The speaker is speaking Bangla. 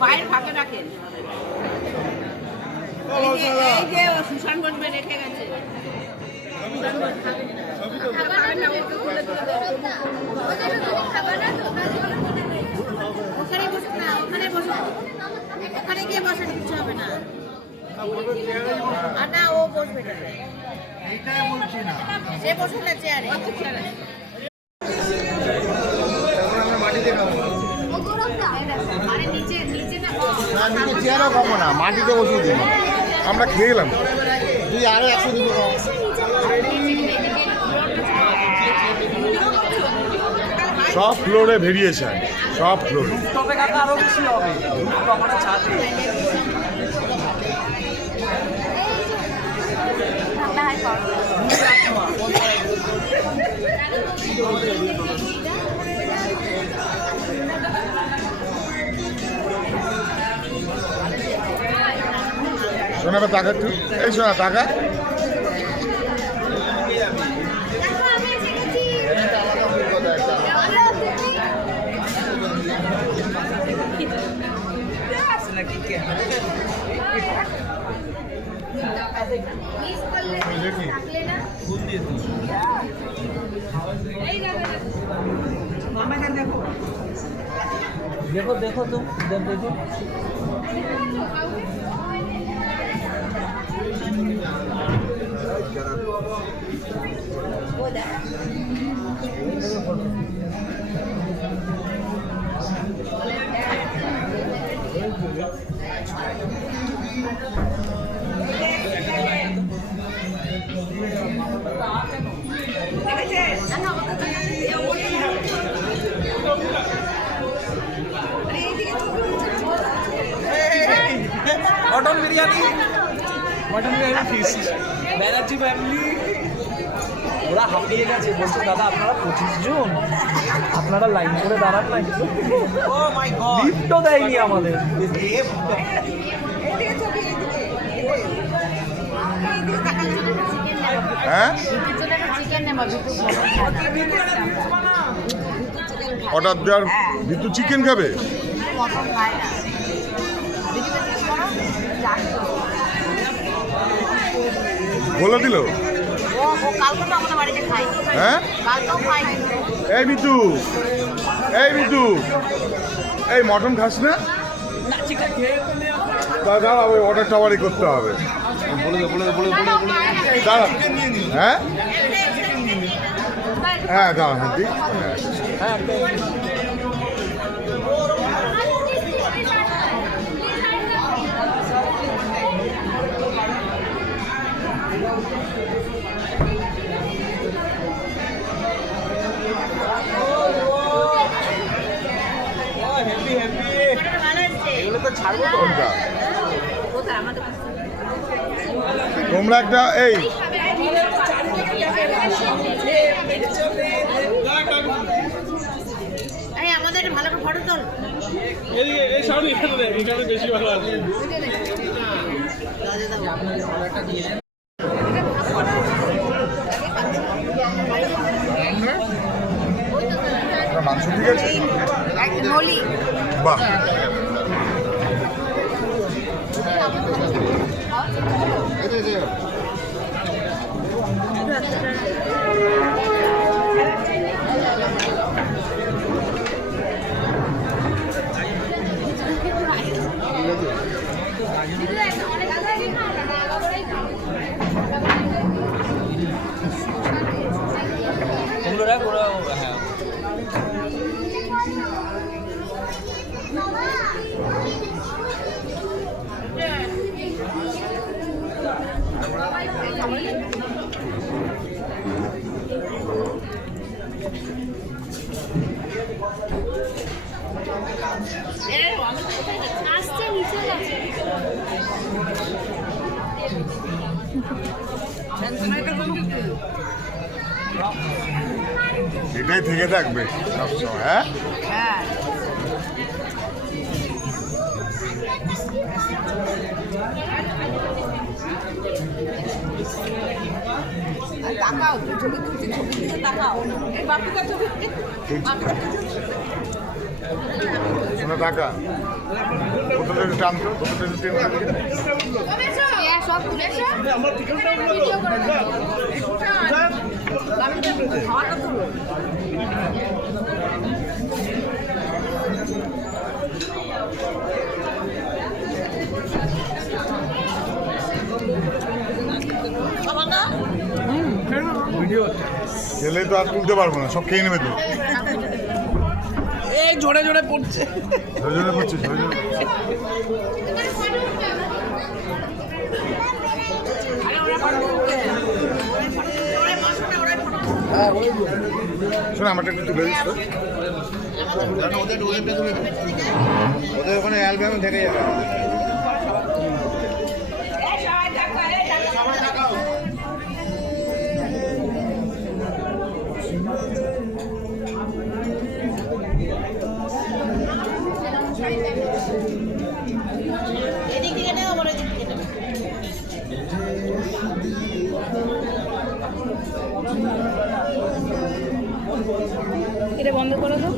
পায়ের ফাঁকে রাখেন। এই যে সুশান বসবে রেখে গেছে। ওখানে বসুন না, ওখানে বসুন, ওখানে গিয়ে বসেন, কিছু হবে না। আর না, ও বসবে না, সে বসুন না চেয়ারে। চেয়ারও কম না, মাটিতে বসিয়ে দিই, আমরা খেয়ে গেলাম। তুই আরো 100 দিব। সব ফ্লোরে ভেরিয়েশন, সব ফ্লোরে। আরো বেশি হবে। শোনাবে টাকা, তুই এই শোনা টাকা। देखो देखो तुम इधर देखो। Mutton biryani feast Banerjee family ওরা হাঁপিয়ে গেছে, বলছে দাদা আপনারা 25 জন, আপনারা লাইন করে দাঁড়ান না, ও মাই গড লিফটও দেয়নি আমাদের। হ্যাঁ অর্ডার দেওয়ার ভিতু চিকেন খাবে। বলে দিল হ্যাঁ। এই মিতু, এই মিতু, এই মটন খাস না? দাদা ওই অর্ডারটা আবারই করতে হবে। দাঁড়া, হ্যাঁ হ্যাঁ দাঁড়া, হ্যাঁ দিই, হ্যাঁ তোমরা একটা এই আমাদের ভালো করে ফটো তোল। বেশি ভালো আছে। মাংস ঠিক আছে, বাহ এটাই থেকে থাকবে সবসময়। হ্যাঁ তাকাও, ছবি তুলছি, ছবি দিকে তাকাও। এই বাপুকা ছবি। শোনা টাকা বোতলটা একটু টানতো, বোতলটা একটু টেনে দিকে। সব তুলেছি। ভিডিও করে দাও। খাওয়াটা তুলো। খেলে তো আর তুলতে পারবো না, সব খেয়ে নেবে তো। এই জোরে জোরে পড়ছে। ঝরে ঝরে পড়ছে, ঝরে ঝরে পড়ছে। শোনো আমারটা একটু তুলে দিস তো। ওদের ওখানে অ্যালবামে থেকে যাবে। এদিক থেকে নেও, বড় এদিক থেকে নেও। এটা বন্ধ করে দাও।